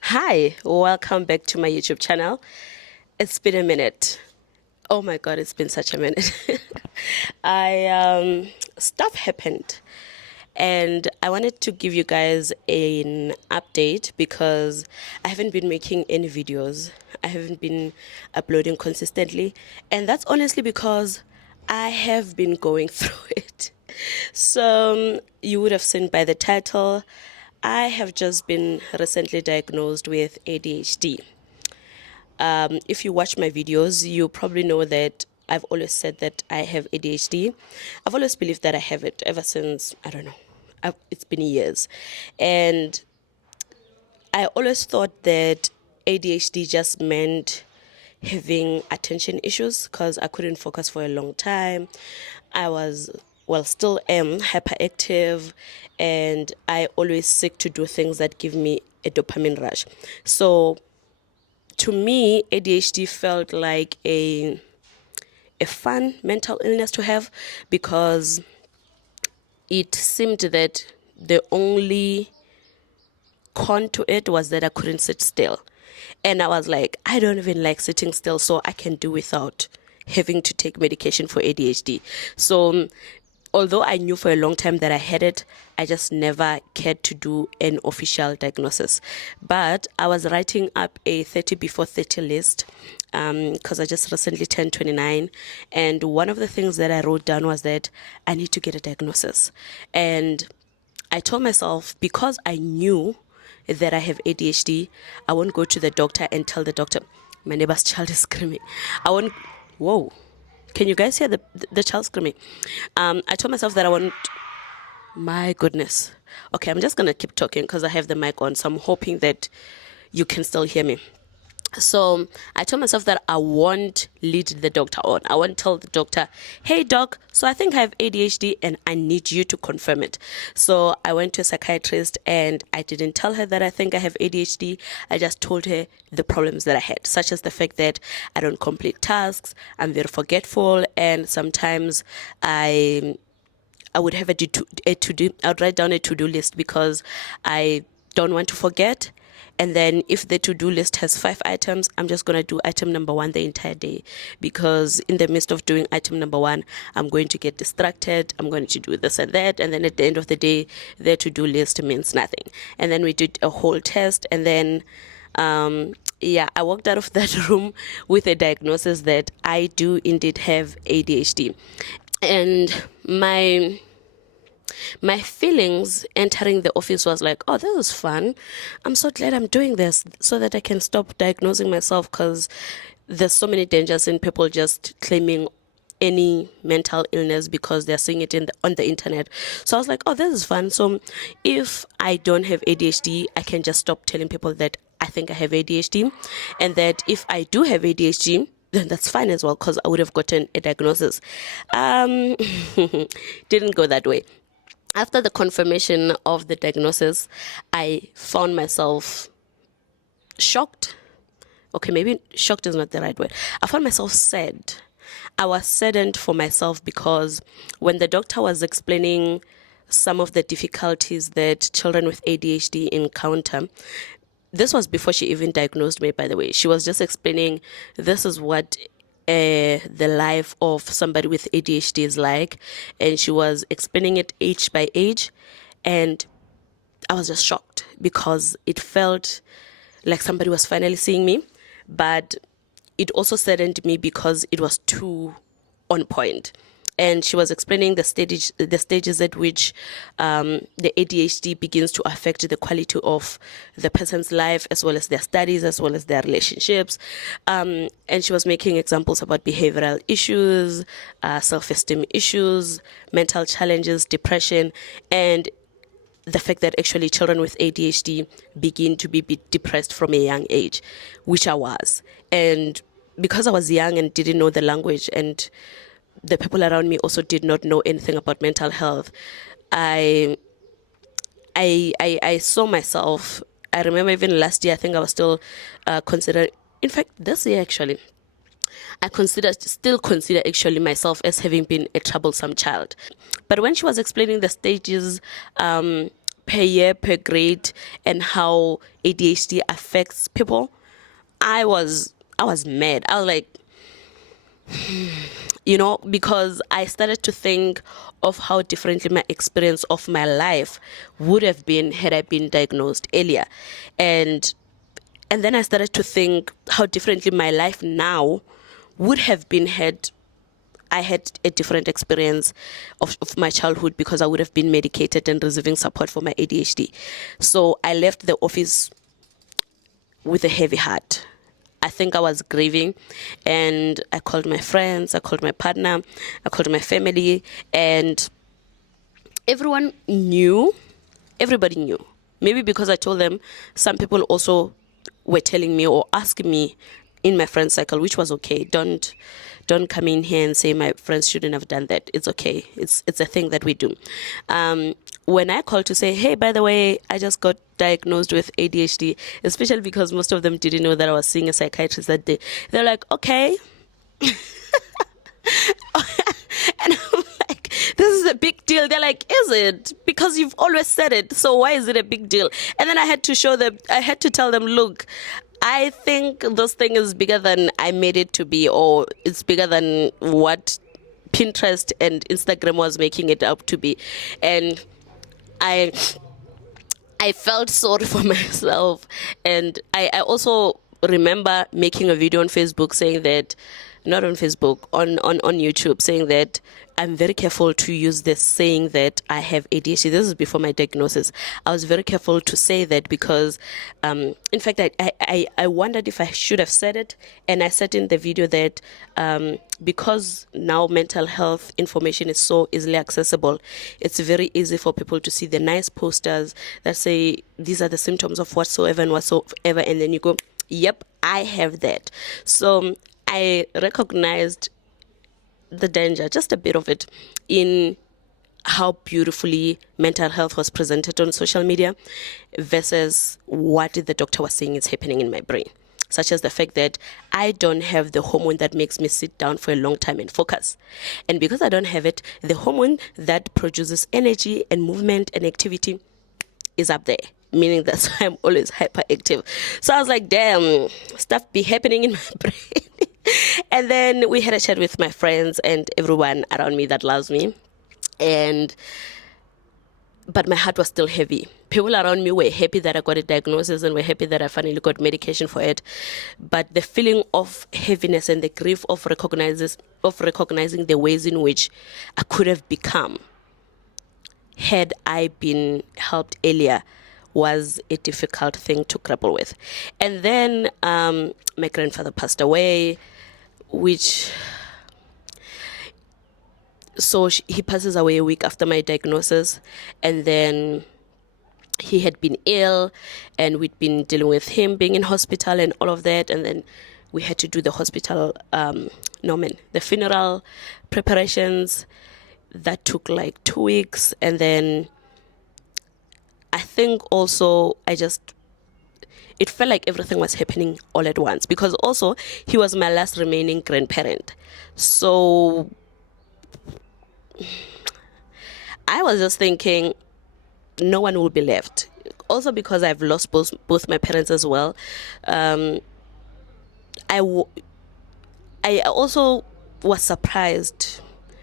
Hi, welcome back to my YouTube channel. It's been a minute. Oh my god, it's been such a minute. Stuff happened and I wanted to give you guys an update because I haven't been making any videos. I haven't been uploading consistently, and that's honestly because I have been going through it. So, you would have seen by the title, I have just been recently diagnosed with ADHD. If you watch my videos, you probably know that I've always said that I have ADHD. I've always believed that I have it ever since, I don't know, it's been years. And I always thought that ADHD just meant having attention issues because I couldn't focus for a long time. I was, well, still am hyperactive, and I always seek to do things that give me a dopamine rush. So to me, ADHD felt like a fun mental illness to have because it seemed that the only con to it was that I couldn't sit still. And I was like, I don't even like sitting still, so I can do without having to take medication for ADHD. So, although I knew for a long time that I had it, I just never cared to do an official diagnosis. But I was writing up a 30 before 30 list because I just recently turned 29. And one of the things that I wrote down was that I need to get a diagnosis. And I told myself, because I knew that I have ADHD, I won't go to the doctor and tell the doctor, my neighbor's child is screaming. I won't, whoa, can you guys hear the child screaming? I told myself that I won't, my goodness. Okay, I'm just going to keep talking because I have the mic on, so I'm hoping that you can still hear me. So I told myself that I won't lead the doctor on. I won't tell the doctor, hey doc, so I think I have ADHD and I need you to confirm it. So I went to a psychiatrist and I didn't tell her that I think I have ADHD. I just told her the problems that I had, such as the fact that I don't complete tasks, I'm very forgetful, and sometimes I would have I would write down a to-do list because I don't want to forget. And then if the to-do list has 5 items, I'm just going to do item number 1 the entire day, because in the midst of doing item number 1, I'm going to get distracted. I'm going to do this and that. And then at the end of the day, the to-do list means nothing. And then we did a whole test. And then, I walked out of that room with a diagnosis that I do indeed have ADHD. And my feelings entering the office was like, oh, this is fun. I'm so glad I'm doing this so that I can stop diagnosing myself, because there's so many dangers in people just claiming any mental illness because they're seeing it on the internet. So I was like, oh, this is fun. So if I don't have ADHD, I can just stop telling people that I think I have ADHD, and that if I do have ADHD, then that's fine as well, because I would have gotten a diagnosis. Didn't go that way. After the confirmation of the diagnosis, I found myself shocked. Okay, maybe shocked is not the right word. I found myself sad. I was saddened for myself because when the doctor was explaining some of the difficulties that children with ADHD encounter, this was before she even diagnosed me, by the way. She was just explaining this is what the life of somebody with ADHD is like. And she was explaining it age by age. And I was just shocked because it felt like somebody was finally seeing me. But it also saddened me because it was too on point. And she was explaining the stages at which the ADHD begins to affect the quality of the person's life, as well as their studies, as well as their relationships. And she was making examples about behavioral issues, self-esteem issues, mental challenges, depression, and the fact that actually children with ADHD begin to be depressed from a young age, which I was. And because I was young and didn't know the language, and the people around me also did not know anything about mental health, I saw myself. I remember even last year, I think I was still considering, in fact, this year actually, I still consider actually myself as having been a troublesome child. But when she was explaining the stages, per year, per grade, and how ADHD affects people, I was mad. I was like, because I started to think of how differently my experience of my life would have been had I been diagnosed earlier. And then I started to think how differently my life now would have been had I had a different experience of my childhood, because I would have been medicated and receiving support for my ADHD. So I left the office with a heavy heart. I think I was grieving, and I called my friends, I called my partner, I called my family, and everyone knew, everybody knew. Maybe because I told them, some people also were telling me or asking me in my friend cycle, which was okay. Don't come in here and say my friends shouldn't have done that. It's okay. It's a thing that we do. When I called to say, hey, by the way, I just got diagnosed with ADHD, especially because most of them didn't know that I was seeing a psychiatrist that day. They're like, okay. And I'm like, this is a big deal. They're like, is it? Because you've always said it. So why is it a big deal? And then I had to tell them, look, I think this thing is bigger than I made it to be, or it's bigger than what Pinterest and Instagram was making it up to be. And I felt sorry for myself. And I also remember making a video on Facebook saying that, not on Facebook, on YouTube, saying that I'm very careful to use this saying that I have ADHD. This is before my diagnosis. I was very careful to say that because, in fact, I wondered if I should have said it. And I said in the video that because now mental health information is so easily accessible, it's very easy for people to see the nice posters that say these are the symptoms of whatsoever and whatsoever. And then you go, yep, I have that. So I recognized the danger, just a bit of it, in how beautifully mental health was presented on social media versus what the doctor was saying is happening in my brain, such as the fact that I don't have the hormone that makes me sit down for a long time and focus. And because I don't have it, the hormone that produces energy and movement and activity is up there, meaning that's why I'm always hyperactive. So I was like, damn, stuff be happening in my brain. And then we had a chat with my friends and everyone around me that loves me. But my heart was still heavy. People around me were happy that I got a diagnosis and were happy that I finally got medication for it. But the feeling of heaviness and the grief of recognizing the ways in which I could have become had I been helped earlier was a difficult thing to grapple with. And then my grandfather passed away, he passes away a week after my diagnosis. And then he had been ill, and we'd been dealing with him being in hospital and all of that. And then we had to do the hospital, the funeral preparations. That took like 2 weeks. And then I think also it felt like everything was happening all at once, because also he was my last remaining grandparent. So I was just thinking no one will be left. Also because I've lost both my parents as well. I also was surprised.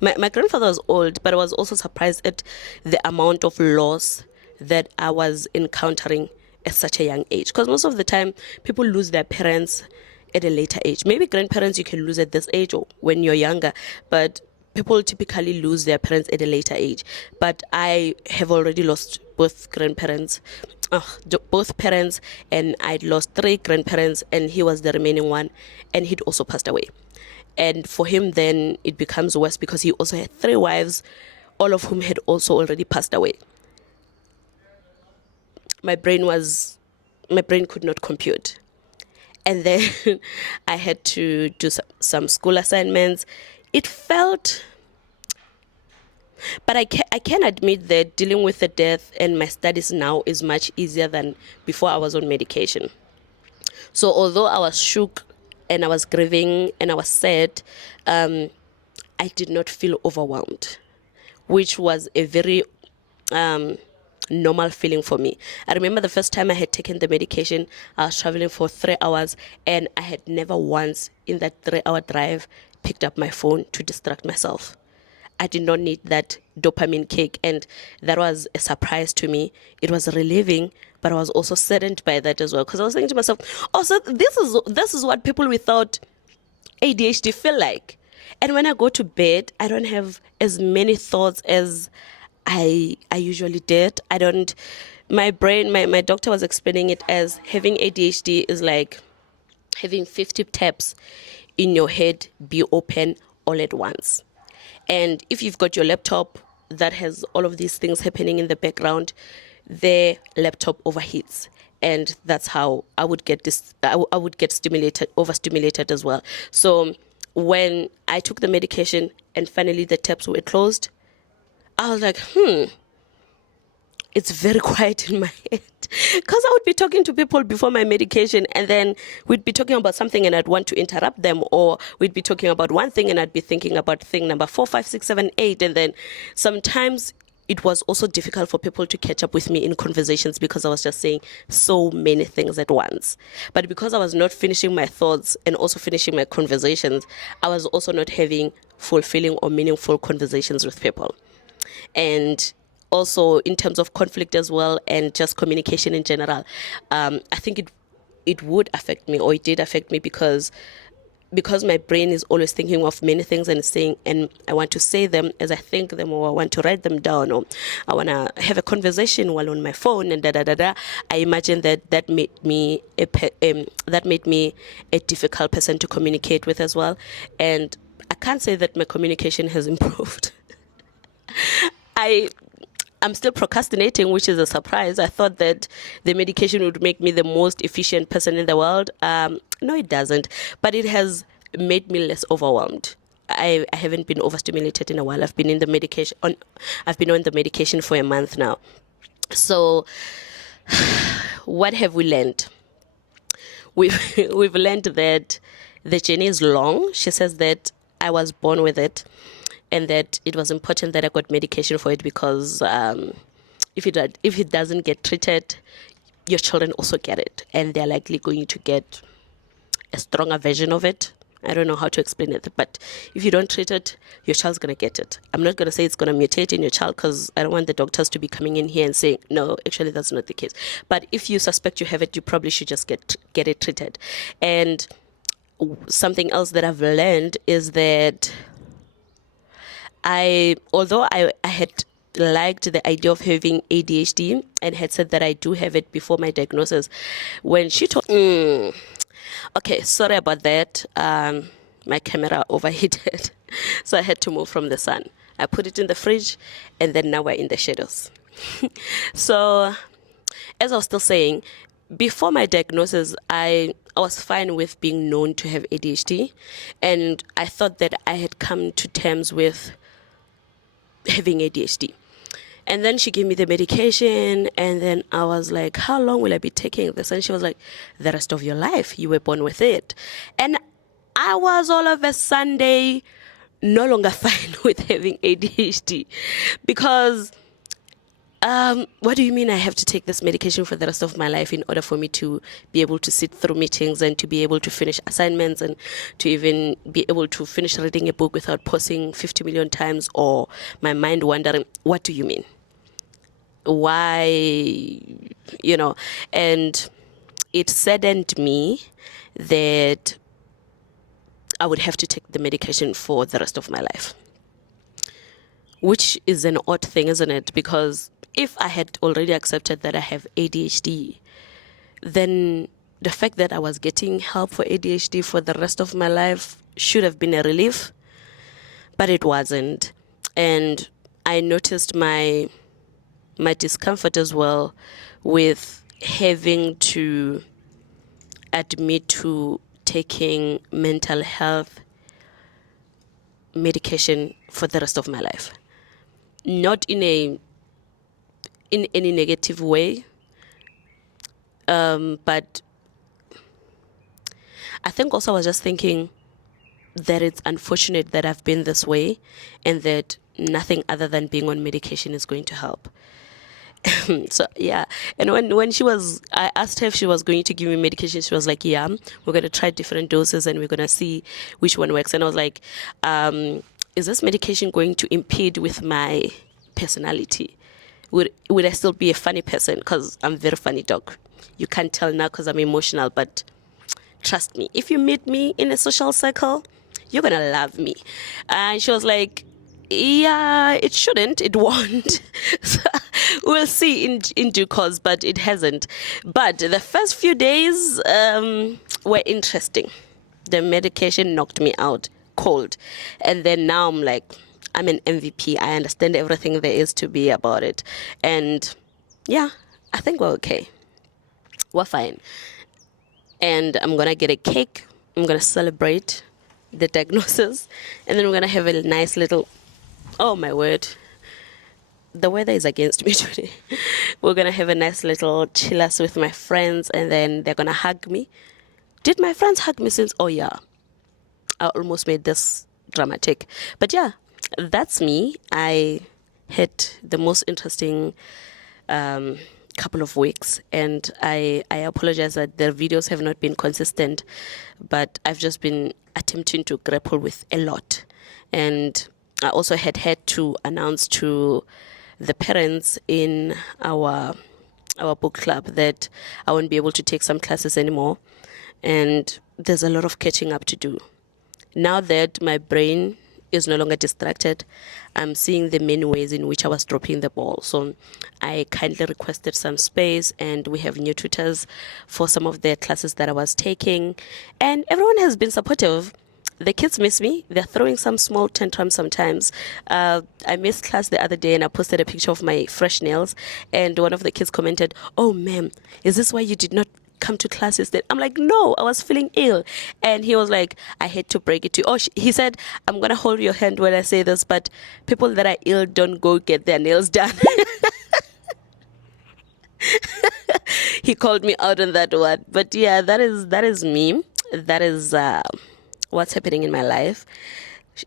My grandfather was old, but I was also surprised at the amount of loss that I was encountering at such a young age. Because most of the time, people lose their parents at a later age. Maybe grandparents you can lose at this age or when you're younger, but people typically lose their parents at a later age. But I have already lost both parents, and I'd lost 3 grandparents, and he was the remaining one, and he'd also passed away. And for him, then it becomes worse because he also had 3 wives, all of whom had also already passed away. My brain could not compute. And then I had to do some school assignments. It felt, but I can admit that dealing with the death and my studies now is much easier than before I was on medication. So although I was shook and I was grieving and I was sad, I did not feel overwhelmed, which was a very normal feeling for me. I remember the first time I had taken the medication, I was traveling for 3 hours, and I had never once in that 3 hour drive picked up my phone to distract myself. I did not need that dopamine kick, and that was a surprise to me. It was relieving, but I was also saddened by that as well, because I was thinking to myself, "Oh, so this is what people without ADHD feel like." And when I go to bed, I don't have as many thoughts as I usually did. I don't. My brain, my doctor was explaining it as having ADHD is like having 50 tabs in your head be open all at once. And if you've got your laptop that has all of these things happening in the background, the laptop overheats. And that's how I would get this. I would get stimulated, overstimulated as well. So when I took the medication and finally the tabs were closed, I was like, it's very quiet in my head, because I would be talking to people before my medication, and then we'd be talking about something and I'd want to interrupt them, or we'd be talking about one thing and I'd be thinking about thing number 4, 5, 6, 7, 8. And then sometimes it was also difficult for people to catch up with me in conversations because I was just saying so many things at once. But because I was not finishing my thoughts and also finishing my conversations, I was also not having fulfilling or meaningful conversations with people. And also in terms of conflict as well, and just communication in general, I think it would affect me, or it did affect me, because my brain is always thinking of many things and saying, and I want to say them as I think them, or I want to write them down, or I want to have a conversation while on my phone, and da da da da. I imagine that made me a difficult person to communicate with as well. And I can't say that my communication has improved. I'm still procrastinating, which is a surprise. I thought that the medication would make me the most efficient person in the world. No, it doesn't. But it has made me less overwhelmed. I haven't been overstimulated in a while. I've been on the medication for a month now. So what have we learned? We've learned that the journey is long. She says that I was born with it, and that it was important that I got medication for it, because if it doesn't get treated, your children also get it, and they're likely going to get a stronger version of it. I don't know how to explain it, but if you don't treat it, your child's going to get it. I'm not going to say it's going to mutate in your child, because I don't want the doctors to be coming in here and saying, no, actually that's not the case. But if you suspect you have it, you probably should just get it treated. And something else that I've learned is that although I had liked the idea of having ADHD and had said that I do have it before my diagnosis, when she told okay, sorry about that, my camera overheated, so I had to move from the sun. I put it in the fridge, and then now we're in the shadows. So as I was still saying, before my diagnosis, I was fine with being known to have ADHD, and I thought that I had come to terms with having ADHD. And then she gave me the medication, and then I was like, how long will I be taking this? And she was like, the rest of your life. You were born with it. And I was all of a Sunday no longer fine with having ADHD, because what do you mean I have to take this medication for the rest of my life in order for me to be able to sit through meetings, and to be able to finish assignments, and to even be able to finish reading a book without pausing 50 million times, or my mind wandering? What do you mean? Why? And it saddened me that I would have to take the medication for the rest of my life, which is an odd thing, isn't it? Because if I had already accepted that I have ADHD, then the fact that I was getting help for ADHD for the rest of my life should have been a relief, but it wasn't. And I noticed my discomfort as well with having to admit to taking mental health medication for the rest of my life. Not in any negative way, but I think also I was just thinking that it's unfortunate that I've been this way, and that nothing other than being on medication is going to help. So yeah, and when I asked her if she was going to give me medication. She was like, "Yeah, we're gonna try different doses and we're gonna see which one works." And I was like, "Is this medication going to impede with my personality? Would I still be a funny person? Because I'm very funny, dog. You can't tell now because I'm emotional, but trust me, if you meet me in a social circle, you're gonna love me." And she was like, "Yeah, it shouldn't, it won't." So we'll see in due course, but it hasn't. But the first few days were interesting. The medication knocked me out cold, and then now I'm like, I'm an MVP. I understand everything there is to be about it, and yeah, I think we're okay. We're fine. And I'm gonna get a cake. I'm gonna celebrate the diagnosis, and then we're gonna have a nice little. Oh my word! The weather is against me today. We're gonna have a nice little chillus with my friends, and then they're gonna hug me. Did my friends hug me since? Oh yeah, I almost made this dramatic, but yeah, that's me. I had the most interesting couple of weeks, and I apologize that the videos have not been consistent, but I've just been attempting to grapple with a lot. And I also had to announce to the parents in our book club that I won't be able to take some classes anymore, and there's a lot of catching up to do. Now that my brain is no longer distracted, I'm seeing the many ways in which I was dropping the ball. So I kindly requested some space, and we have new tutors for some of the classes that I was taking. And everyone has been supportive. The kids miss me. They're throwing some small tantrums sometimes. I missed class the other day and I posted a picture of my fresh nails. And one of the kids commented, "Oh, ma'am, is this why you did not come to class instead?" I'm like, "No, I was feeling ill." And he was like, "I hate to break it to you." He said, "I'm going to hold your hand when I say this, but people that are ill don't go get their nails done." He called me out on that one. But yeah, that is me. That is what's happening in my life.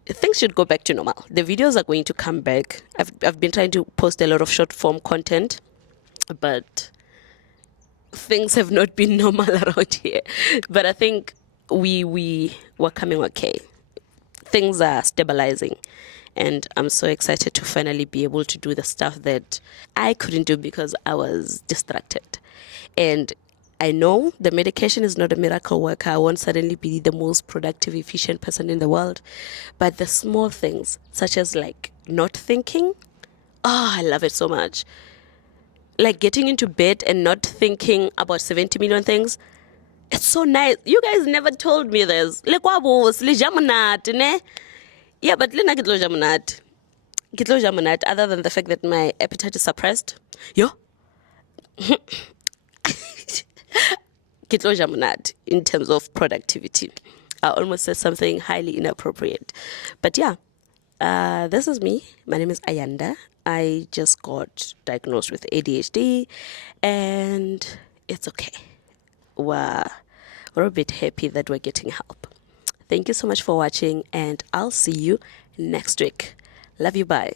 Things should go back to normal. The videos are going to come back. I've been trying to post a lot of short form content, but things have not been normal around here. But I think we were coming okay. Things are stabilizing, and I'm so excited to finally be able to do the stuff that I couldn't do because I was distracted. And I know the medication is not a miracle worker. I won't suddenly be the most productive, efficient person in the world. But the small things, such as like not thinking, oh, I love it so much. Like getting into bed and not thinking about 70 million things. It's so nice. You guys never told me this. Like, ne? Yeah, but lena kitlo jamunat. Kitlo jamunat, other than the fact that my appetite is suppressed. Yo, kitlo jamunat in terms of productivity. I almost said something highly inappropriate. But yeah, this is me. My name is Ayanda. I just got diagnosed with ADHD, and it's okay. We're a bit happy that we're getting help. Thank you so much for watching, and I'll see you next week. Love you. Bye.